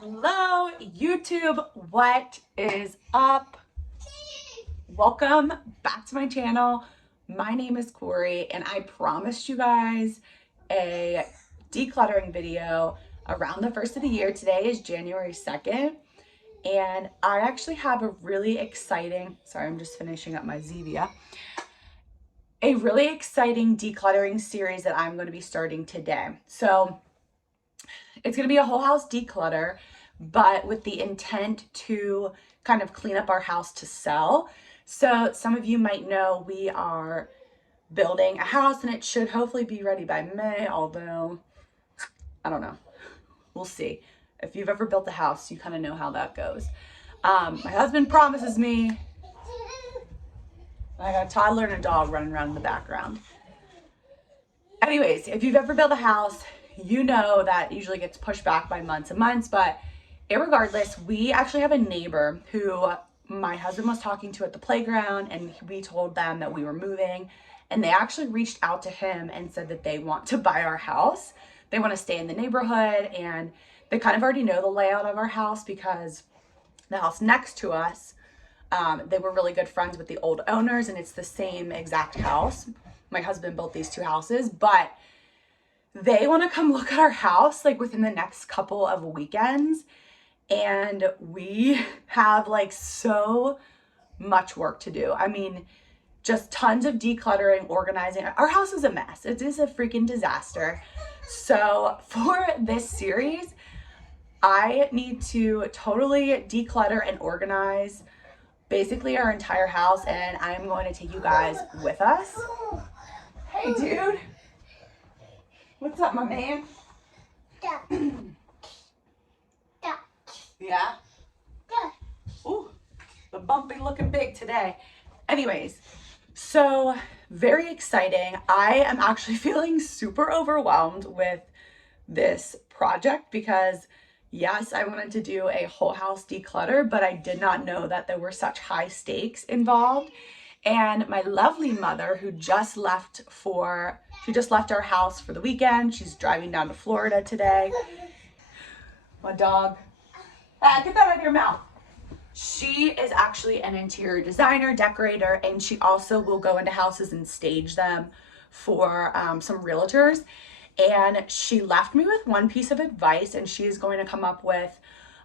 Hello, YouTube. What is up? Welcome back to my channel. My name is Corey, and I promised you guys a decluttering video around the first of the year. Today is January 2nd, and I actually have a really exciting, sorry, I'm just finishing up my Zevia, a really exciting decluttering series that I'm going to be starting today. So it's going to be a whole house declutter, but with the intent to kind of clean up our house to sell. So some of you might know we are building a house and it should hopefully be ready by May, although I don't know. We'll see. If you've ever built a house, you kind of know how that goes. My husband promises me. I got a toddler and a dog running around in the background. Anyways, if you've ever built a house, you know that usually gets pushed back by months and months, but irregardless, we actually have a neighbor who my husband was talking to at the playground, and we told them that we were moving, and they actually reached out to him and said that they want to buy our house. They want to stay in the neighborhood, and they kind of already know the layout of our house because the house next to us, they were really good friends with the old owners, and it's the same exact house. My husband built these two houses, but they want to come look at our house like within the next couple of weekends. And we have like so much work to do. I mean, just tons of decluttering, organizing. Our house is a mess. It is a freaking disaster. So for this series, I need to totally declutter and organize basically our entire house. And I'm going to take you guys with us. Hey, dude. What's up, my man? Yeah? Ooh, the bumpy looking big today. Anyways, so very exciting. I am actually feeling super overwhelmed with this project because yes, I wanted to do a whole house declutter, but I did not know that there were such high stakes involved. And my lovely mother who just left our house for the weekend. She's driving down to Florida today. My dog. Get that out of your mouth. She is actually an interior designer, decorator, and she also will go into houses and stage them for some realtors. And she left me with one piece of advice, and she is going to come up with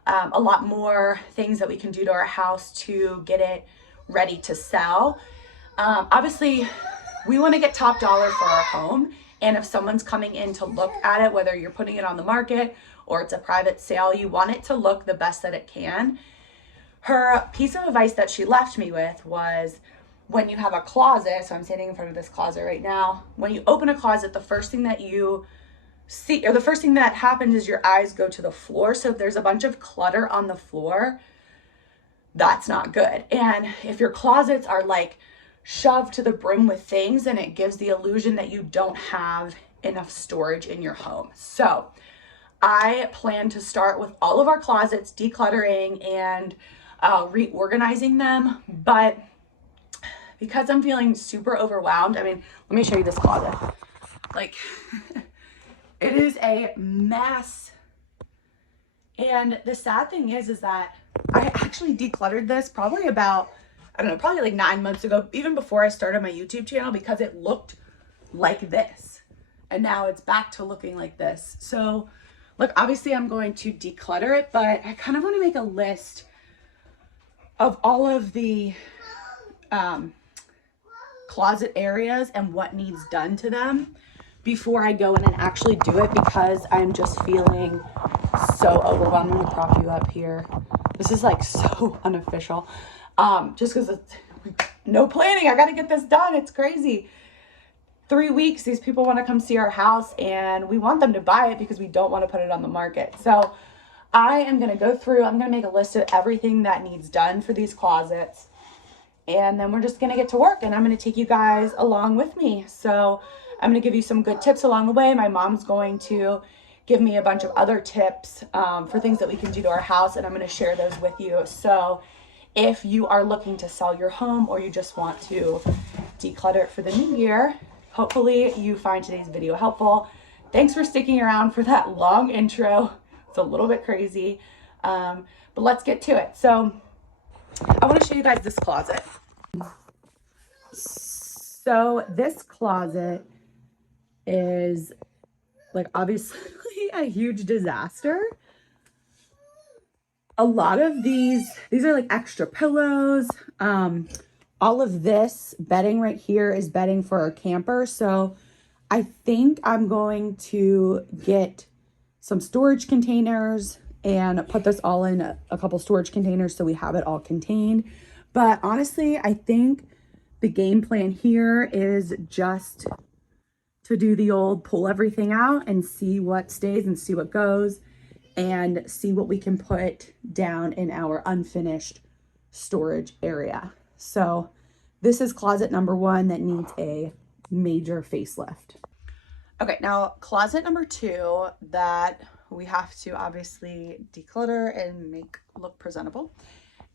a lot more things that we can do to our house to get it ready to sell. Obviously, we want to get top dollar for our home. And if someone's coming in to look at it, whether you're putting it on the market or it's a private sale, you want it to look the best that it can. Her piece of advice that she left me with was when you have a closet, so I'm standing in front of this closet right now, when you open a closet, the first thing that you see, or the first thing that happens is your eyes go to the floor. So if there's a bunch of clutter on the floor, that's not good. And if your closets are like shoved to the brim with things, and it gives the illusion that you don't have enough storage in your home. So I plan to start with all of our closets, decluttering and reorganizing them. But because I'm feeling super overwhelmed, I mean, let me show you this closet. Like, it is a mess. And the sad thing is that I actually decluttered this probably about, I don't know, probably like 9 months ago, even before I started my YouTube channel, because it looked like this. And now it's back to looking like this. So, look, obviously I'm going to declutter it, but I kind of want to make a list of all of the closet areas and what needs done to them before I go in and actually do it, because I'm just feeling so overwhelmed. I'm going to prop you up here. This is like so unofficial. Just because it's no planning. I got to get this done. It's crazy. 3 weeks, these people want to come see our house, and we want them to buy it because we don't want to put it on the market. So I am going to go through, I'm going to make a list of everything that needs done for these closets. And then we're just going to get to work, and I'm going to take you guys along with me. So I'm going to give you some good tips along the way. My mom's going to give me a bunch of other tips for things that we can do to our house, and I'm going to share those with you. So if you are looking to sell your home, or you just want to declutter it for the new year, hopefully you find today's video helpful. Thanks for sticking around for that long intro. It's a little bit crazy, but let's get to it. So I want to show you guys this closet. So this closet is like obviously a huge disaster. A lot of these are like extra pillows. All of this bedding right here is bedding for our camper. So I think I'm going to get some storage containers and put this all in a couple storage containers so we have it all contained. But honestly, I think the game plan here is just to do the old pull everything out and see what stays and see what goes and see what we can put down in our unfinished storage area. So this is closet number 1 that needs a major facelift. Okay, now closet number 2 that we have to obviously declutter and make look presentable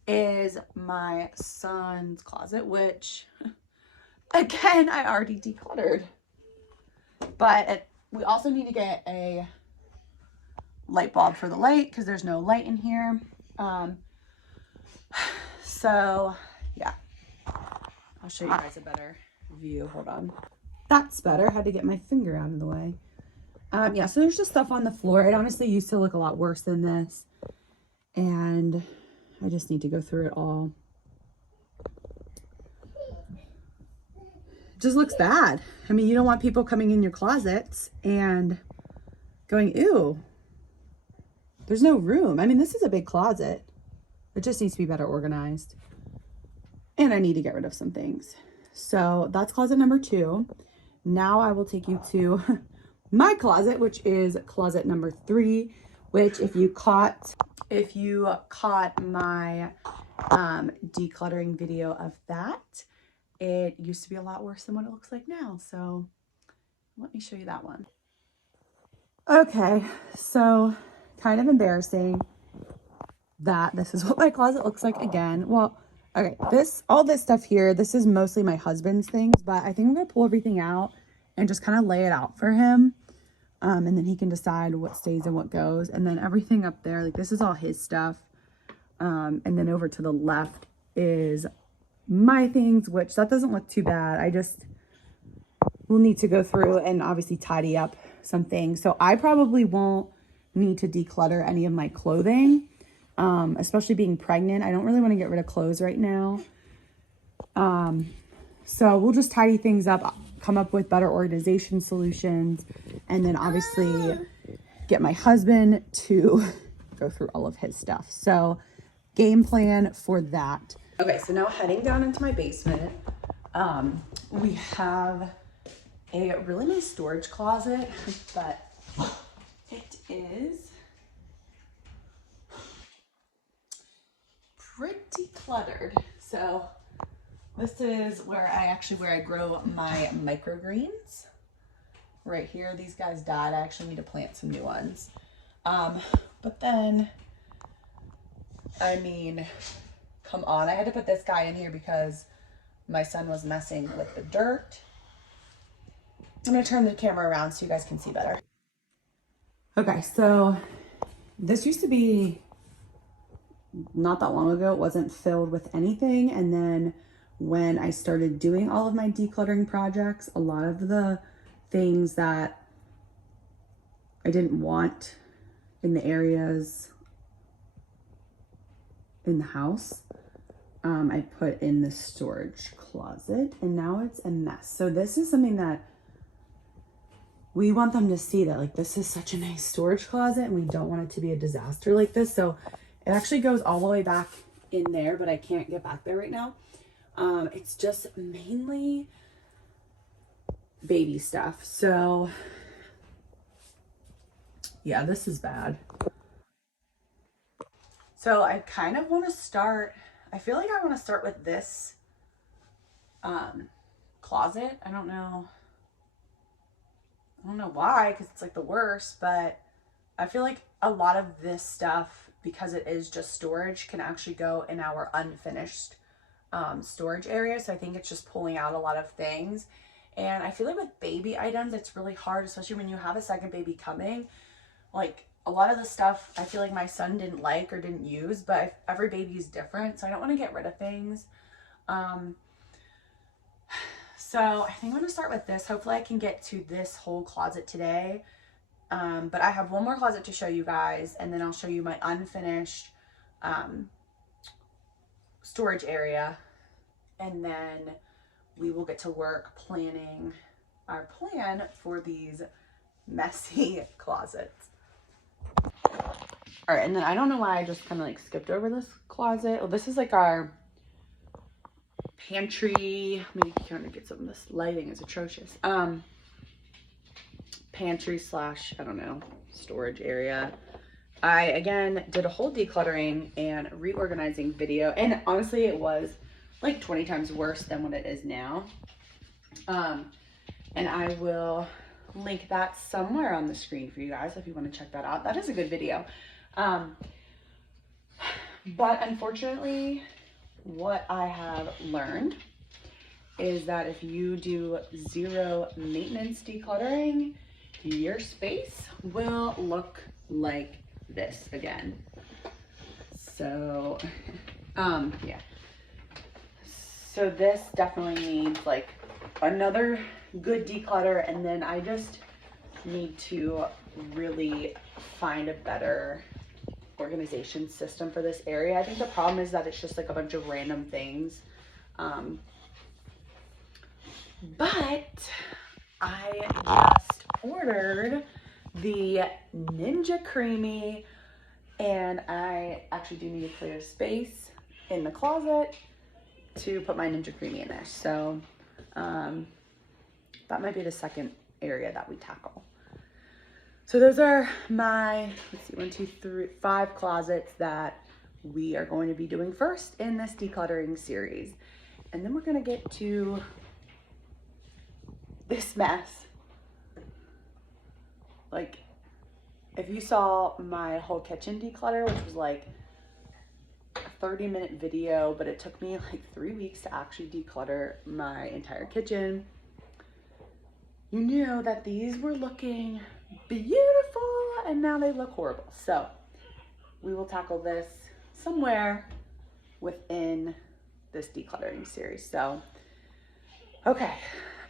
is my son's closet, which again, I already decluttered. But we also need to get a light bulb for the light because there's no light in here. So yeah, I'll show you guys a better view. Hold on. That's better. Had to get my finger out of the way. Yeah, so there's just stuff on the floor. It honestly used to look a lot worse than this. And I just need to go through it all. It just looks bad. I mean, you don't want people coming in your closets and going, ew, there's no room. I mean, this is a big closet. It just needs to be better organized. And I need to get rid of some things. So that's closet number 2. Now I will take you to my closet, which is closet number 3, which if you caught my decluttering video of that, it used to be a lot worse than what it looks like now. So let me show you that one. Okay, so kind of embarrassing that this is what my closet looks like again. Well, okay, all this stuff here, this is mostly my husband's things, but I think I'm gonna pull everything out and just kind of lay it out for him. And then he can decide what stays and what goes. And then everything up there, like this is all his stuff. And then over to the left is my things, which that doesn't look too bad. I just will need to go through and obviously tidy up some things. So I probably won't need to declutter any of my clothing, especially being pregnant. I don't really want to get rid of clothes right now. So we'll just tidy things up, come up with better organization solutions, and then obviously get my husband to go through all of his stuff. So game plan for that. Okay, so now heading down into my basement, we have a really nice storage closet, but it is pretty cluttered. So this is where I grow my microgreens. Right here, these guys died. I actually need to plant some new ones. But then, I mean, come on. I had to put this guy in here because my son was messing with the dirt. I'm gonna turn the camera around so you guys can see better. Okay, so this used to be not that long ago. It wasn't filled with anything. And then when I started doing all of my decluttering projects, a lot of the things that I didn't want in the areas in the house, I put in the storage closet, and now it's a mess. So this is something that we want them to see, that like this is such a nice storage closet and we don't want it to be a disaster like this. So it actually goes all the way back in there, but I can't get back there right now. It's just mainly baby stuff. So yeah, this is bad. So I kind of want to start, I feel like I want to start with this closet. I don't know why, because it's like the worst, but I feel like a lot of this stuff, because it is just storage, can actually go in our unfinished storage area. So I think it's just pulling out a lot of things. And I feel like with baby items, it's really hard, especially when you have a second baby coming. Like, a lot of the stuff I feel like my son didn't like or didn't use, but every baby is different, so I don't want to get rid of things. So I think I'm going to start with this. Hopefully I can get to this whole closet today. But I have one more closet to show you guys, and then I'll show you my unfinished storage area, and then we will get to work planning our plan for these messy closets. All right, and then I don't know why I just kind of like skipped over this closet. Well, this is like our pantry. Maybe kind of get some of this lighting is atrocious. Pantry slash, I don't know, storage area. I again did a whole decluttering and reorganizing video, and honestly it was like 20 times worse than what it is now. And I will link that somewhere on the screen for you guys if you want to check that out. That is a good video. But unfortunately, what I have learned is that if you do zero maintenance decluttering, your space will look like this again. So, yeah. So this definitely needs like another good declutter, and then I just need to really find a better organization system for this area. I think the problem is that it's just like a bunch of random things. But I just ordered the Ninja Creamy, and I actually do need to clear space in the closet to put my Ninja Creamy in there. So that might be the second area that we tackle. So those are my, let's see, 1, 2, 3, 5 closets that we are going to be doing first in this decluttering series. And then we're gonna get to this mess. Like, if you saw my whole kitchen declutter, which was like a 30-minute video, but it took me like 3 weeks to actually declutter my entire kitchen, you knew that these were looking beautiful and now they look horrible. So we will tackle this somewhere within this decluttering series. So, okay,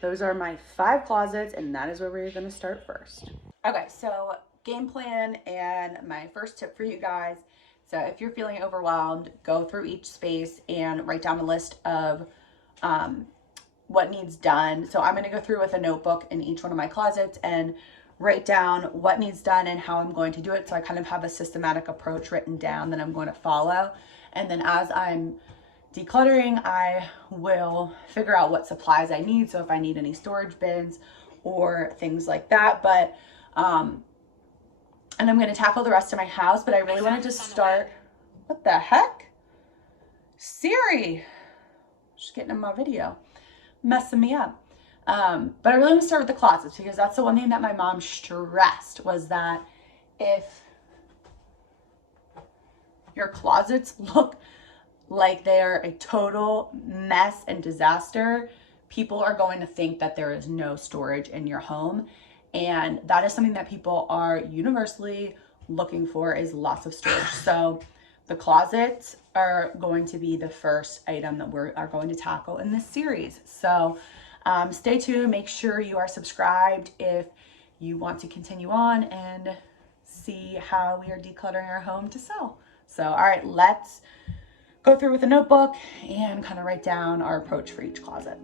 those are my 5 closets, and that is where we're gonna start first. Okay, so game plan and my first tip for you guys. So if you're feeling overwhelmed, go through each space and write down a list of what needs done. So I'm going to go through with a notebook in each one of my closets and write down what needs done and how I'm going to do it. So I kind of have a systematic approach written down that I'm going to follow. And then as I'm decluttering, I will figure out what supplies I need. So if I need any storage bins or things like that. But, and I'm going to tackle the rest of my house, but I really wanted to start, what the heck? Siri, just getting in my video, messing me up. But I really want to start with the closets, because that's the one thing that my mom stressed, was that if your closets look like they are a total mess and disaster, people are going to think that there is no storage in your home. And that is something that people are universally looking for, is lots of storage. So the closets are going to be the first item that we are going to tackle in this series. So stay tuned. Make sure you are subscribed if you want to continue on and see how we are decluttering our home to sell. So, all right, let's go through with a notebook and kind of write down our approach for each closet.